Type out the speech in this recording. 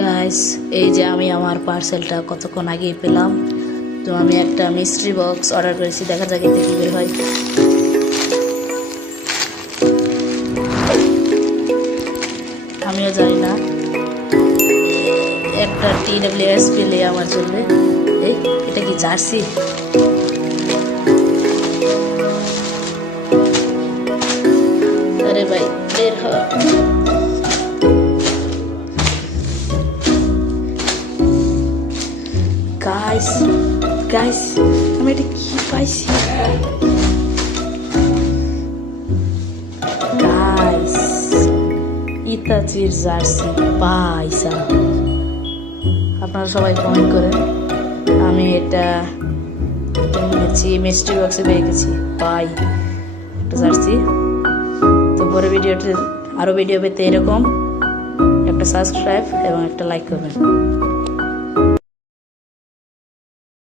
Guys, এই যে আমি আমার পার্সেলটা কতক্ষণ আগেই পেলাম। তো আমি একটা মিস্ট্রি বক্স অর্ডার করেছি, দেখা যাক এতে কি বের হয়। আমিও জানি না, একটা TWS পেলে আমার চলবে। এই এটা কি জার্সি? আরে ভাই বের হ। গাইস গাইস, আমি এটা কি পাইছি গাইস? ইতাচির জার্সি পাইসা। আপনারা সবাই কমেন্ট করেন। আমি এটা নিয়েছি, মিস্ট্রি বক্সে পেয়ে গেছি। পাই একটা জার্সি। তো পরে ভিডিওতে আরও ভিডিও পেতে এরকম একটা সাবস্ক্রাইব এবং একটা লাইক করবেন।